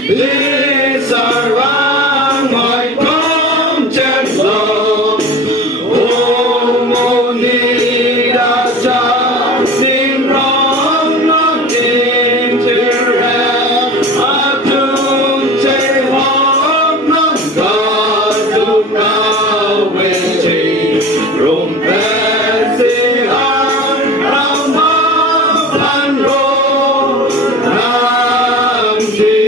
đi xa vang ngoài con chết lòng ô mô ni đa cha xin rong nó tin chữ ra a chung chế hóp nó cả lúc nào về chỉ rung bé si an ram ma pan ro nam chi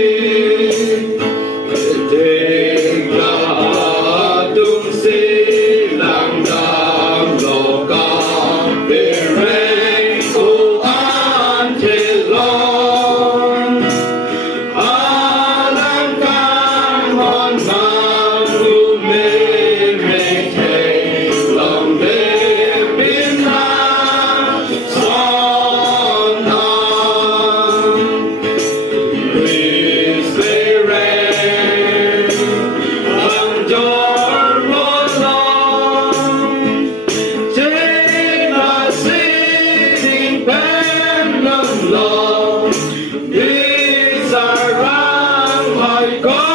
Go!